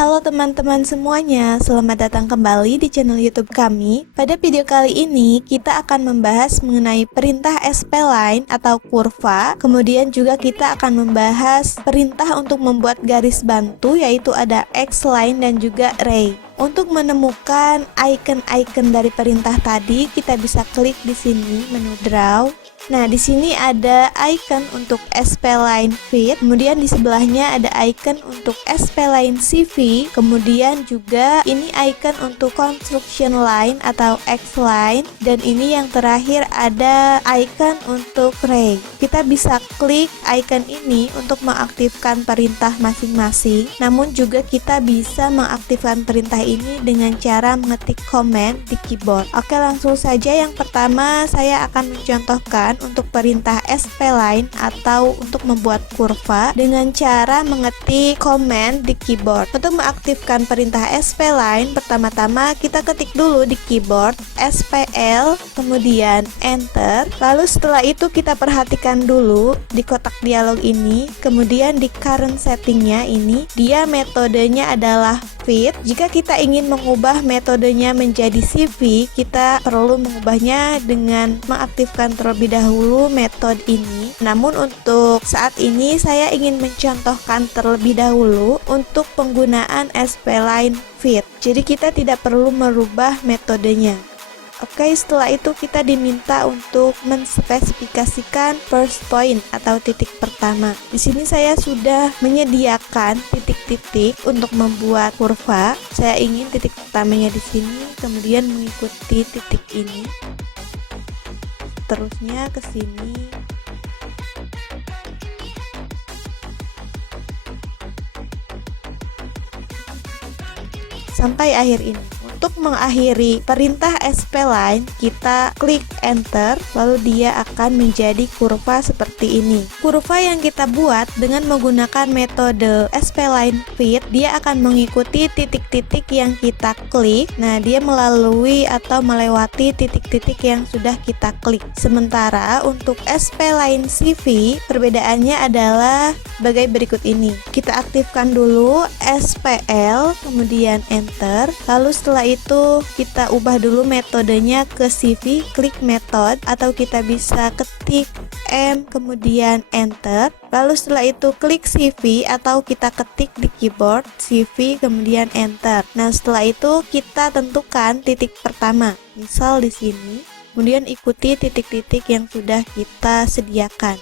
Halo teman-teman semuanya, selamat datang kembali di channel YouTube kami. Pada video kali ini, kita akan membahas mengenai perintah spline atau kurva. Kemudian juga kita akan membahas perintah untuk membuat garis bantu, yaitu ada X-line dan juga ray. Untuk menemukan icon-icon dari perintah tadi, kita bisa klik di sini menu draw. Nah, di sini ada icon untuk spline fit, kemudian di sebelahnya ada icon untuk spline CV, kemudian juga ini icon untuk construction line atau X-line, dan ini yang terakhir ada icon untuk ray. Kita bisa klik icon ini untuk mengaktifkan perintah masing-masing, namun juga kita bisa mengaktifkan perintah ini dengan cara mengetik command di keyboard. Oke, langsung saja yang pertama saya akan mencontohkan untuk perintah spline atau untuk membuat kurva dengan cara mengetik command di keyboard. Untuk mengaktifkan perintah spline, pertama-tama kita ketik dulu di keyboard spl, kemudian enter. Lalu setelah itu kita perhatikan dulu di kotak dialog ini, kemudian di current settingnya ini dia metodenya adalah fit. Jika kita ingin mengubah metodenya menjadi CV, kita perlu mengubahnya dengan mengaktifkan terlebih dahulu metode ini. Namun untuk saat ini saya ingin mencontohkan terlebih dahulu untuk penggunaan spline fit. Jadi kita tidak perlu merubah metodenya. Oke, setelah itu kita diminta untuk menspesifikasikan first point atau titik pertama. Di sini saya sudah menyediakan titik-titik untuk membuat kurva. Saya ingin titik pertamanya di sini, kemudian mengikuti titik ini. Terusnya ke sini. Sampai akhir ini. Untuk mengakhiri perintah spline, kita klik enter, lalu dia akan menjadi kurva seperti ini. Kurva yang kita buat dengan menggunakan metode spline fit, dia akan mengikuti titik-titik yang kita klik. Nah, dia melalui atau melewati titik-titik yang sudah kita klik. Sementara untuk spline CV, perbedaannya adalah sebagai berikut ini. Kita aktifkan dulu SPL, kemudian enter, lalu setelah itu kita ubah dulu metodenya ke CV, klik method, atau kita bisa ketik M kemudian enter. Lalu setelah itu klik CV atau kita ketik di keyboard CV kemudian enter. Nah, setelah itu kita tentukan titik pertama. Misal di sini. Kemudian ikuti titik-titik yang sudah kita sediakan.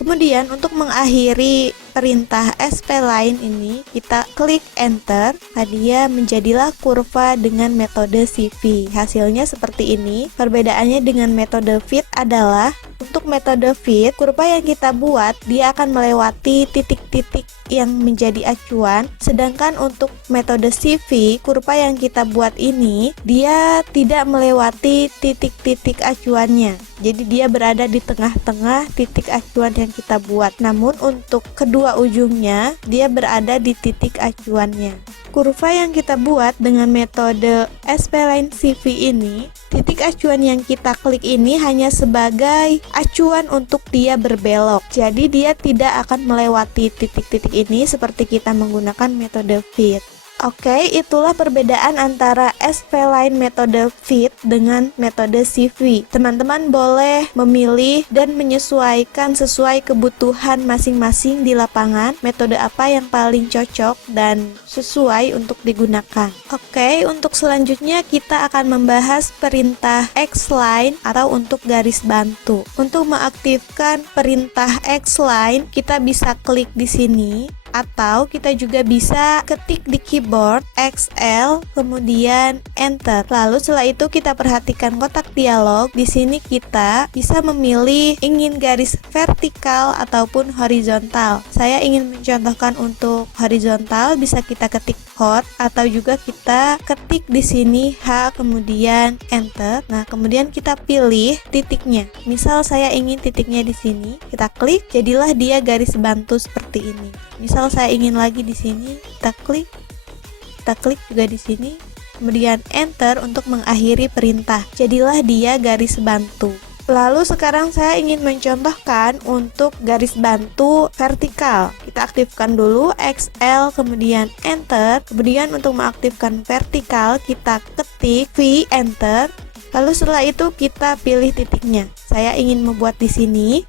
Kemudian untuk mengakhiri perintah spline ini, kita klik enter. Dia menjadilah kurva dengan metode CV. Hasilnya seperti ini. Perbedaannya dengan metode fit adalah untuk metode fit, kurva yang kita buat dia akan melewati titik-titik yang menjadi acuan. Sedangkan untuk metode CV, kurva yang kita buat ini dia tidak melewati titik-titik acuannya. Jadi dia berada di tengah-tengah titik acuan yang kita buat. Namun untuk kedua ujungnya dia berada di titik acuannya. Kurva yang kita buat dengan metode spline CV ini, titik acuan yang kita klik ini hanya sebagai acuan untuk dia berbelok. Jadi dia tidak akan melewati titik-titik ini seperti kita menggunakan metode fit. Oke, itulah perbedaan antara spline metode fit dengan metode CV. Teman-teman boleh memilih dan menyesuaikan sesuai kebutuhan masing-masing di lapangan, metode apa yang paling cocok dan sesuai untuk digunakan. Oke, untuk selanjutnya kita akan membahas perintah X-line atau untuk garis bantu. Untuk mengaktifkan perintah X-line, kita bisa klik di sini. Atau kita juga bisa ketik di keyboard XL kemudian enter. Lalu setelah itu kita perhatikan kotak dialog. Di sini kita bisa memilih ingin garis vertikal ataupun horizontal. Saya ingin mencontohkan untuk horizontal, bisa kita ketik hot atau juga kita ketik di sini H kemudian enter. Nah, kemudian kita pilih titiknya. Misal saya ingin titiknya di sini, kita klik, jadilah dia garis bantu seperti ini. Misal saya ingin lagi di sini, kita klik juga di sini, kemudian enter untuk mengakhiri perintah. Jadilah dia garis bantu. Lalu sekarang saya ingin mencontohkan untuk garis bantu vertikal. Kita aktifkan dulu XL, kemudian Enter. Kemudian untuk mengaktifkan vertikal, kita ketik V, Enter. Lalu setelah itu kita pilih titiknya. Saya ingin membuat di sini.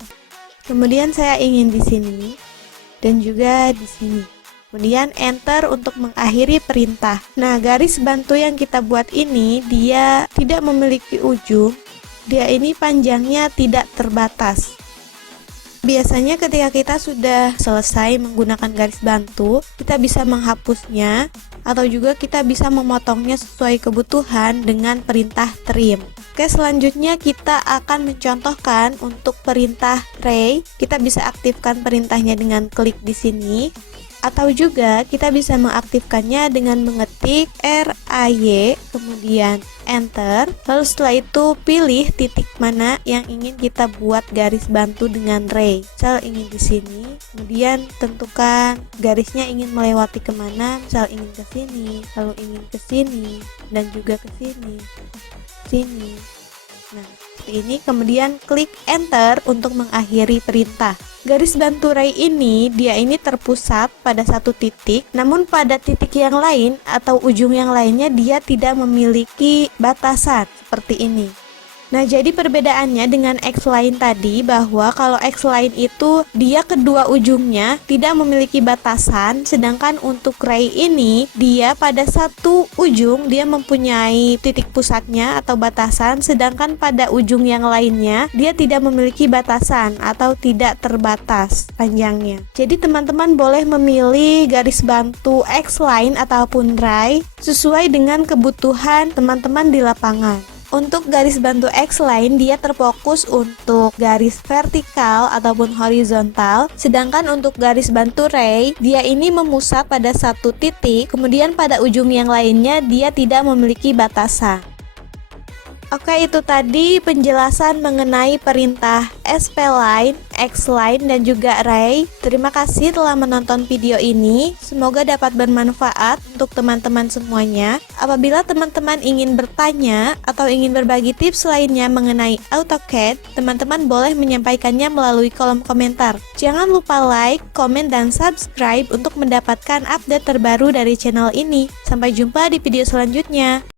Kemudian saya ingin di sini. Dan juga di sini. Kemudian Enter untuk mengakhiri perintah. Nah, garis bantu yang kita buat ini, dia tidak memiliki ujung. Dia ini panjangnya tidak terbatas. Biasanya ketika kita sudah selesai menggunakan garis bantu, kita bisa menghapusnya atau juga kita bisa memotongnya sesuai kebutuhan dengan perintah trim. Oke, selanjutnya kita akan mencontohkan untuk perintah ray. Kita bisa aktifkan perintahnya dengan klik di sini. Atau juga kita bisa mengaktifkannya dengan mengetik RAY, kemudian Enter. Lalu setelah itu pilih titik mana yang ingin kita buat garis bantu dengan ray. Misal ingin di sini, kemudian tentukan garisnya ingin melewati kemana. Misal ingin ke sini, lalu ingin ke sini, dan juga ke sini, sini. Nah, seperti ini. Kemudian klik Enter untuk mengakhiri perintah. Garis bantu ray ini, dia ini terpusat pada satu titik, namun pada titik yang lain atau ujung yang lainnya dia tidak memiliki batasan seperti ini. Nah, jadi perbedaannya dengan X-line tadi bahwa kalau X-line itu dia kedua ujungnya tidak memiliki batasan, sedangkan untuk ray ini dia pada satu ujung dia mempunyai titik pusatnya atau batasan, sedangkan pada ujung yang lainnya dia tidak memiliki batasan atau tidak terbatas panjangnya. Jadi teman-teman boleh memilih garis bantu X-line ataupun ray sesuai dengan kebutuhan teman-teman di lapangan. Untuk garis bantu X-line dia terfokus untuk garis vertikal ataupun horizontal, sedangkan untuk garis bantu ray dia ini memusat pada satu titik, kemudian pada ujung yang lainnya dia tidak memiliki batasan. Oke, itu tadi penjelasan mengenai perintah spline, Xline, dan juga ray. Terima kasih telah menonton video ini. Semoga dapat bermanfaat untuk teman-teman semuanya. Apabila teman-teman ingin bertanya atau ingin berbagi tips lainnya mengenai AutoCAD, teman-teman boleh menyampaikannya melalui kolom komentar. Jangan lupa like, komen, dan subscribe untuk mendapatkan update terbaru dari channel ini. Sampai jumpa di video selanjutnya.